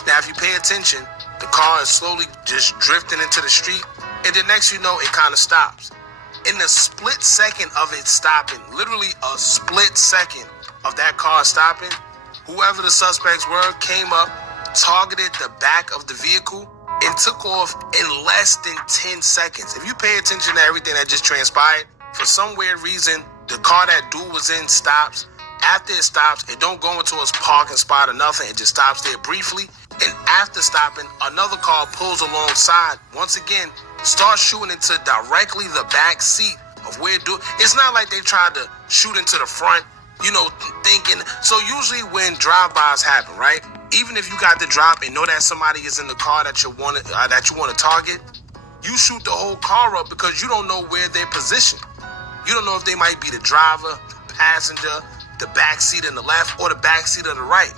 Now, if you pay attention, the car is slowly just drifting into the street, and the next you know, it kind of stops. In the split second of it stopping, literally a split second of that car stopping, whoever the suspects were came up, targeted the back of the vehicle, and took off in less than 10 seconds. If you pay attention to everything that just transpired, for some weird reason, the car that dude was in stops. After it stops, it don't go into its parking spot or nothing. It just stops there briefly. And after stopping, another car pulls alongside. Once again, starts shooting into directly the back seat of where dude. It's not like they tried to shoot into the front, thinking. So usually when drive-bys happen, right? Even if you got the drop and know that somebody is in the car that you want to target, you shoot the whole car up because you don't know where they're positioned. You don't know if they might be the driver, the passenger, the back seat in the left, or the back seat of the right.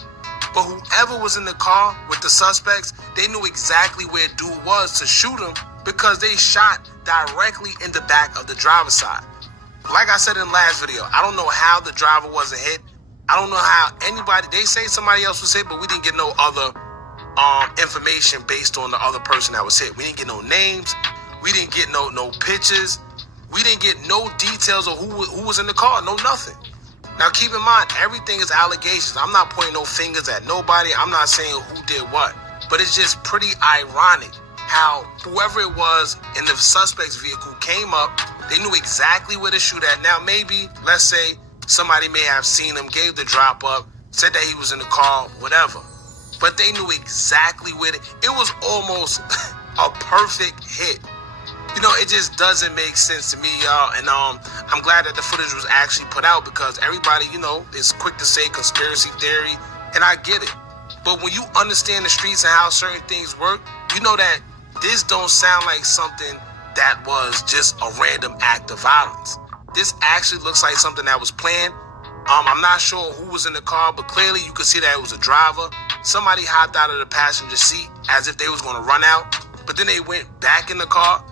But whoever was in the car with the suspects, they knew exactly where dude was to shoot him because they shot directly in the back of the driver's side. Like I said in the last video, I don't know how the driver wasn't hit. I don't know how anybody, they say somebody else was hit, but we didn't get no other information based on the other person that was hit. We didn't get no names. We didn't get no pictures. We didn't get no details of who was in the car, no nothing. Now keep in mind, everything is allegations. I'm not pointing no fingers at nobody. I'm not saying who did what. But it's just pretty ironic how whoever it was in the suspect's vehicle came up. They knew exactly where to shoot at. Now maybe, let's say, somebody may have seen him, gave the drop up, said that he was in the car, whatever. But they knew exactly where it was almost a perfect hit. It just doesn't make sense to me, y'all. And I'm glad that the footage was actually put out because everybody, is quick to say conspiracy theory, and I get it. But when you understand the streets and how certain things work, you know that this don't sound like something that was just a random act of violence. This actually looks like something that was planned. I'm not sure who was in the car, but clearly you could see that it was a driver. Somebody hopped out of the passenger seat as if they was going to run out, but then they went back in the car.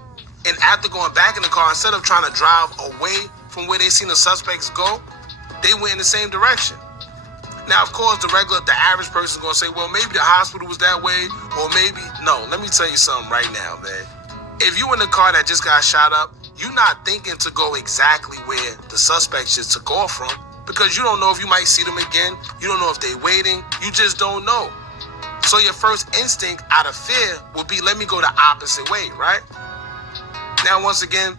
And after going back in the car, instead of trying to drive away from where they seen the suspects go, they went in the same direction. Now, of course, the average person is going to say, well, maybe the hospital was that way, or maybe, no, let me tell you something right now, man. If you in the car that just got shot up, you're not thinking to go exactly where the suspects just took off from, because you don't know if you might see them again. You don't know if they're waiting. You just don't know. So your first instinct out of fear will be, let me go the opposite way, right? Now, once again,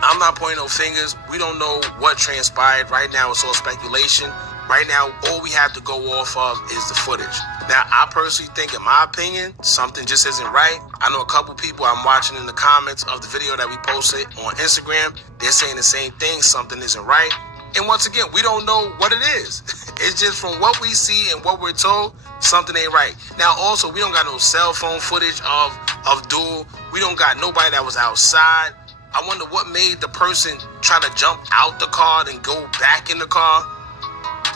I'm not pointing no fingers. We don't know what transpired. Right now, it's all speculation. Right now, all we have to go off of is the footage. Now, I personally think, in my opinion, something just isn't right. I know a couple people I'm watching in the comments of the video that we posted on Instagram. They're saying the same thing. Something isn't right. And once again, we don't know what it is. It's just from what we see and what we're told, something ain't right. Now, also, we don't got no cell phone footage of Duel. We don't got nobody that was outside. I wonder what made the person try to jump out the car and go back in the car.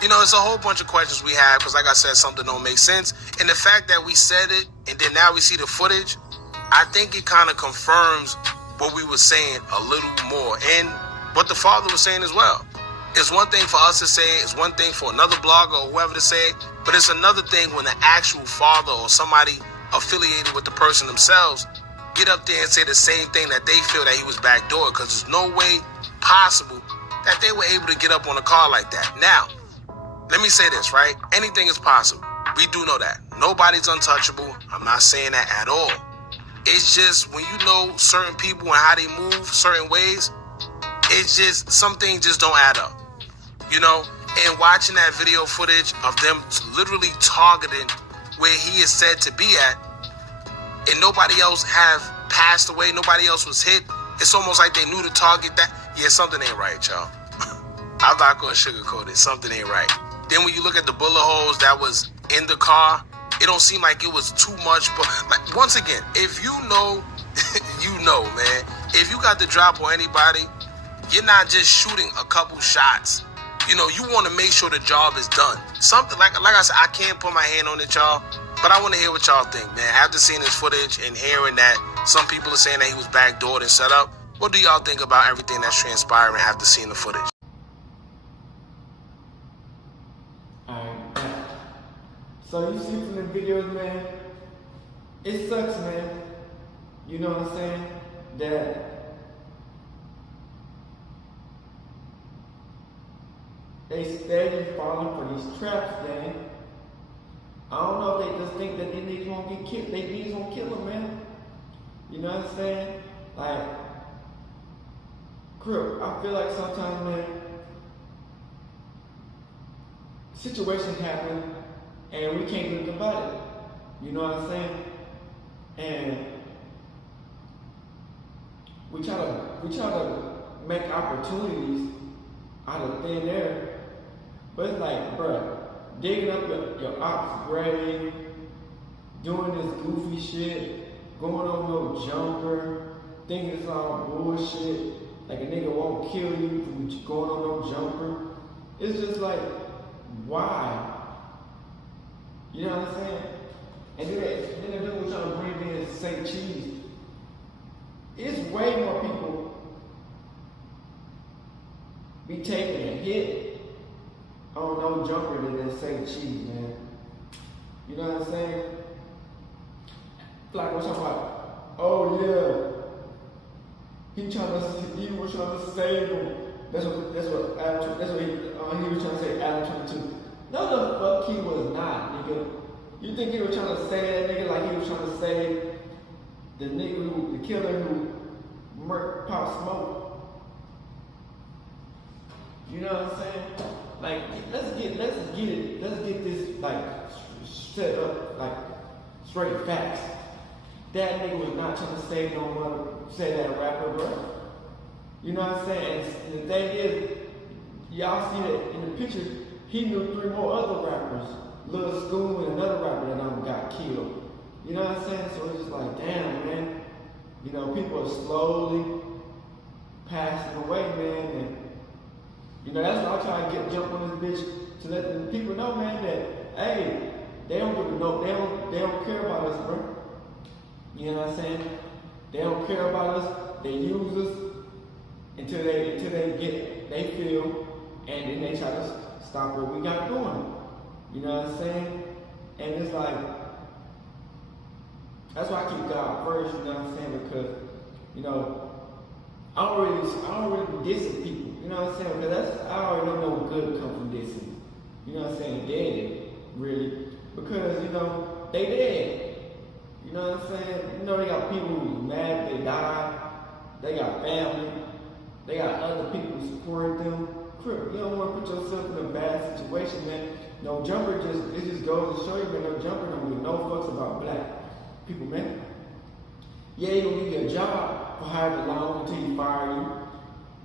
You know, it's a whole bunch of questions we have because, like I said, something don't make sense. And the fact that we said it and then now we see the footage, I think it kind of confirms what we were saying a little more and what the father was saying as well. It's one thing for us to say it, it's one thing for another blogger or whoever to say it, but it's another thing when the actual father or somebody affiliated with the person themselves get up there and say the same thing that they feel that he was backdoor, because there's no way possible that they were able to get up on a car like that. Now, let me say this, right? Anything is possible. We do know that. Nobody's untouchable. I'm not saying that at all. It's just when you know certain people and how they move certain ways, it's just, some things just don't add up. You know? And watching that video footage of them literally targeting where he is said to be at, and nobody else have passed away, nobody else was hit, it's almost like they knew to target that. Yeah, something ain't right, y'all. I'm not going to sugarcoat it. Something ain't right. Then when you look at the bullet holes that was in the car, it don't seem like it was too much. But like, once again, if you know, you know, man. If you got the drop on anybody, you're not just shooting a couple shots. You know, you want to make sure the job is done. Something like I said, I can't put my hand on it, y'all. But I want to hear what y'all think, man. After seeing this footage and hearing that some people are saying that he was backdoored and set up, what do y'all think about everything that's transpiring after seeing the footage? Alright. So you see from the videos, man, it sucks, man. You know what I'm saying? That they steady falling for these traps, gang. I don't know if they just think that these niggas won't get killed. They niggas won't kill them, man. You know what I'm saying? Like, Crip, I feel like sometimes, man, situations happen and we can't do anything about it. You know what I'm saying? And we try to make opportunities out of thin air, but it's like, bruh, digging up your Opps grave, doing this goofy shit, going on Nojumper, thinking it's all bullshit, like a nigga won't kill you from going on Nojumper. It's just like, why? You know what I'm saying? And then the dude was trying to bring in St. Cheese. It's way more people be taking a hit on Nojumper than St. Cheese, man. You know what I'm saying? Like we're talking about, oh yeah, he was trying to save him. That's what he was trying to say. Adam 22. No, the fuck he was not, nigga. You think he was trying to say that nigga like he was trying to say the nigga the killer who murked Pop Smoke? You know what I'm saying? Like, let's get this like set up like straight facts. That nigga was not trying to say no mother, say that rapper, bro. You know what I'm saying? And the thing is, y'all see that in the picture, he knew 3 more other rappers. Lil School and another rapper that got killed. You know what I'm saying? So it's just like, damn, man. You know, people are slowly passing away, man. And, you know, that's why I try to jump on this bitch to let the people know, man, that, hey, they don't care about us, bro. You know what I'm saying? They don't care about us. They use us until they feel, and then they try to stop what we got going. You know what I'm saying? And it's like, that's why I keep God first, you know what I'm saying? Because, you know, I don't really be dissing people, you know what I'm saying? Because I already don't know what good come from dissing. You know what I'm saying? Dead, really. Because, you know, they dead. You know what I'm saying? You know, they got people who mad they died. They got family. They got other people who support them. Crip, you don't want to put yourself in a bad situation, man. Nojumper it just goes to show you, man, Nojumper don't give no fucks about black people, man. Yeah, he gonna give you a job for however long until he fire you.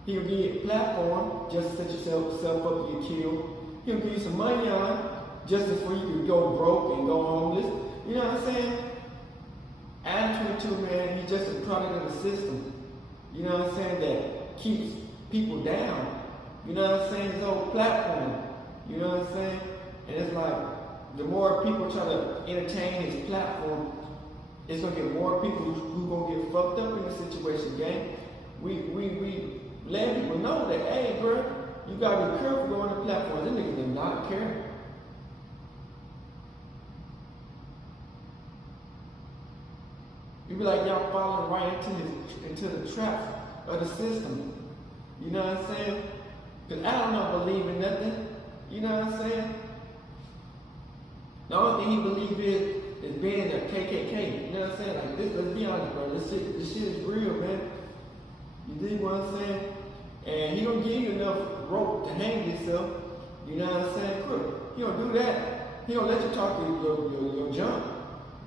He'll give you a platform just to set yourself up to get killed. He'll give you some money on just for you to go broke and go homeless. You know what I'm saying? Adam 22, man, he's just a product of the system. You know what I'm saying? That keeps people down. You know what I'm saying? His whole platform. You know what I'm saying? And it's like, the more people try to entertain his platform, it's gonna get more people who gonna get fucked up in the situation, gang. We let people know that, hey, bro, you gotta be careful going to platforms. Them niggas do not care. You be like, y'all falling right into the traps of the system. You know what I'm saying? Because I don't believe in nothing. You know what I'm saying? The only thing he believes is being a KKK. You know what I'm saying? Like this, let's be honest, bro. This shit is real, man. You dig what I'm saying? And he don't give you enough rope to hang yourself. You know what I'm saying? Quick. He don't do that. He don't let you talk to your junk.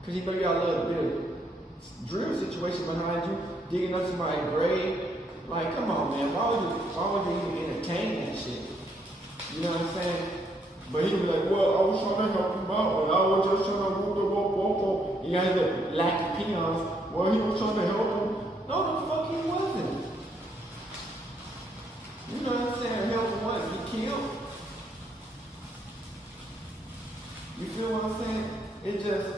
Because he know you got a little bit of drill situation behind you, digging up somebody's grave. Like, come on, man. Why would you even entertain that shit? You know what I'm saying? But he was like, well, I was trying to help him out, and I was just trying to whoop. He had the lack of peons. Well, he was trying to help him. No, the fuck he wasn't. You know what I'm saying? Help him what? He killed? You feel what I'm saying? It just,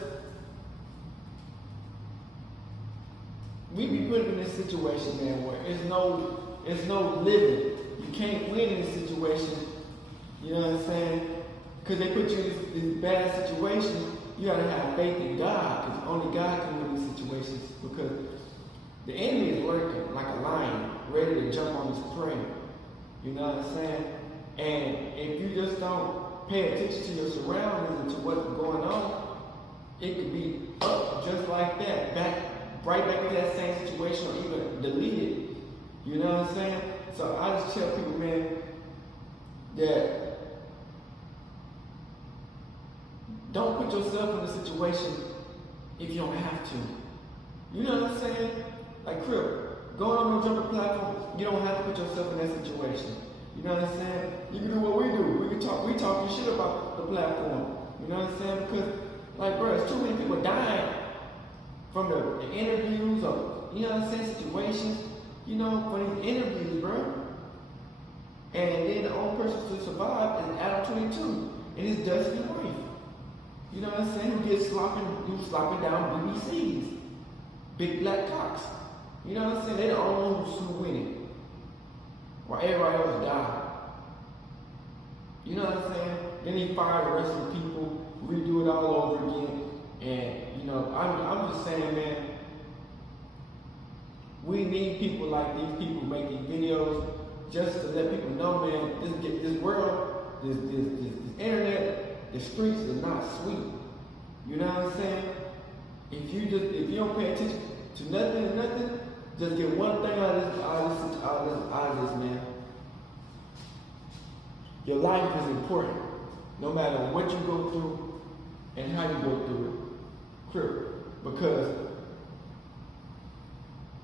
we be put in this situation, man, where it's no living. You can't win in this situation. You know what I'm saying? Because they put you in this bad situation, you gotta have faith in God, because only God can win these situations. Because the enemy is lurking like a lion, ready to jump on his prey. You know what I'm saying? And if you just don't pay attention to your surroundings and to what's going on, it could be up just like that, right back to that same situation, or even deleted. You know what I'm saying? So I just tell people, man, that don't put yourself in a situation if you don't have to. You know what I'm saying? Like, Crip, going on a Nojumper platform, you don't have to put yourself in that situation. You know what I'm saying? You can do what we do. We talking shit about the platform. You know what I'm saying? Because, like, bro, there's too many people dying from the interviews or, you know what I'm saying, situations, you know, for these interviews, bro. And then the only person to survive is Adam 22 and his dusty wife. You know what I'm saying? Who gets slopping down BBCs. Big black cocks. You know what I'm saying? They're the only ones who winning. While everybody else died. You know what I'm saying? Then he fired the rest of the people, redo it all over again. And, you know, I'm just saying, man, we need people like these people making videos just to let people know, man, this world, this internet, the streets is not sweet. You know what I'm saying? If you don't pay attention to nothing, just get one thing out of this, man. Your life is important, no matter what you go through and how you go through it. Crip, because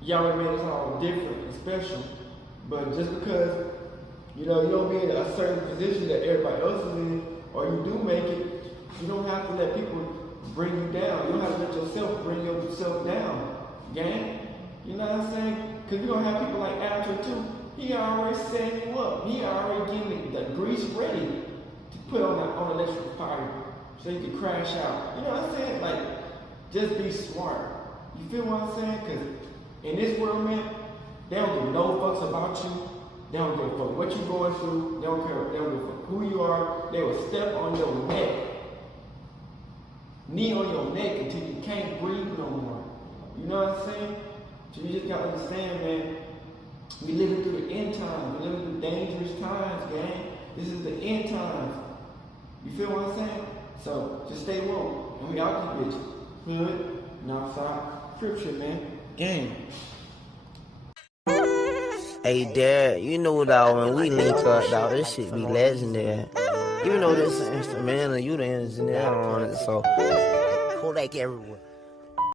y'all made us all different and special, but just because you don't be in a certain position that everybody else is in, or you do make it, you don't have to let people bring you down. You don't have to let yourself bring yourself down, gang. You know what I'm saying? Because you're going to have people like After too. He already setting you up. He already getting the grease ready to put on electric fire so you can crash out. You know what I'm saying? Like, just be smart. You feel what I'm saying? Because in this world, man, they don't give no fucks about you. They don't give a fuck what you're going through. They don't care. They don't give a fuck who you are. They will step on your neck. Knee on your neck until you can't breathe no more. You know what I'm saying? So you just gotta understand, man, we living through the end times. We living through dangerous times, gang. This is the end times. You feel what I'm saying? So just stay woke. And we out this bitch. Hood, Northside, scripture, man. Gang. Hey, Dad, you know, dog, when we link up, dog, this shit be legendary. You know this instrumental, you the engineer on it, so Kodak everywhere.